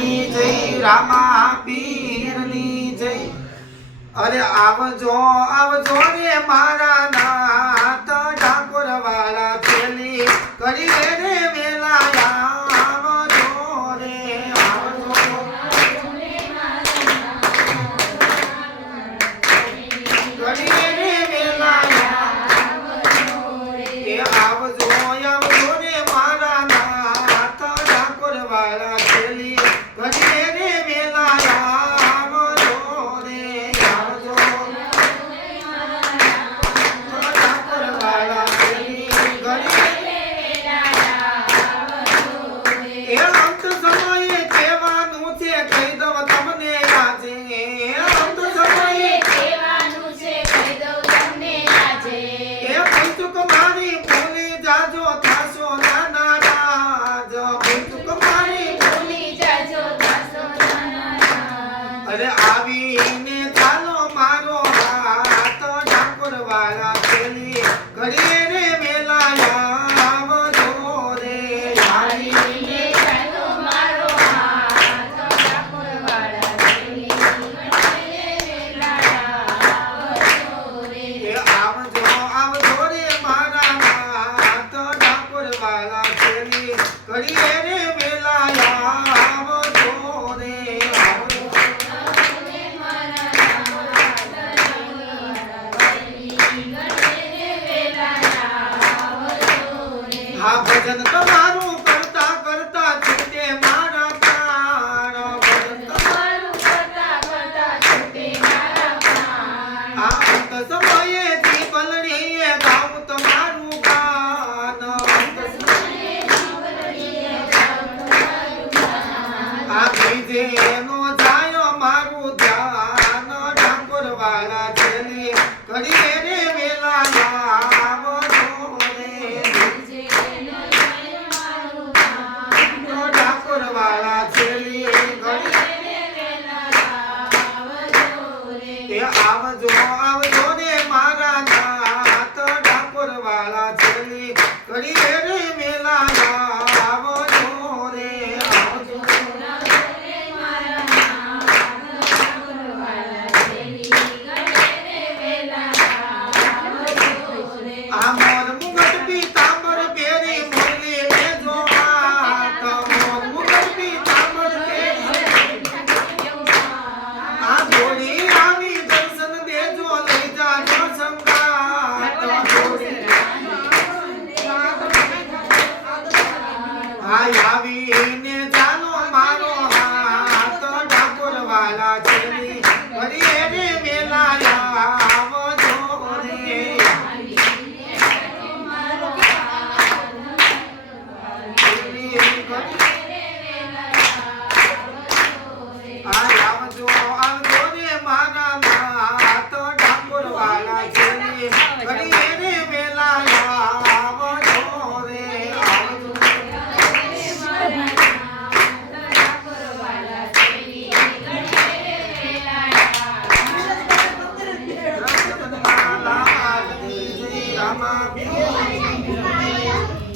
જય રામા પીરની જય અરે આવજો આવજો રે મારા નાથ ઠાકોર વાળા પેલી કરી રે વેલા આવજો રે આવજો કરી રે વેલા એ આવજો આવજો રે મારા નાથ ઠાકોર વાળા પેલી કરી રે વેલા અરે આવીને ચાલો મારો હાથ ઠાકોર વાળા પેલી ઘડી રે વેલા આવજો રે આવીને ચાલો મારો હાથ ઠાકોર વાળા પેલી ઘડી રે વેલા આવજો રે આવજો આવજો રે મારા હાથ ઠાકોર વાળા પેલી ઘડી રે વેલા આવજો રે હા ભજન તમારું કરતા કરતા છૂટે મારા પ્રાણ ભજન તમારું કરતા કરતા છૂટે મારા પ્રાણ આ અંત સમયે જીવલડીએ ગાઉં તમારું ગાન અંત સમયે જીવલડીએ ગાઉં તમારું ગાન આ બીજે નો જાય મારું ધ્યાન ઠાકોર વાળા છેલી ઘડી રે વેલા વાળા છેલી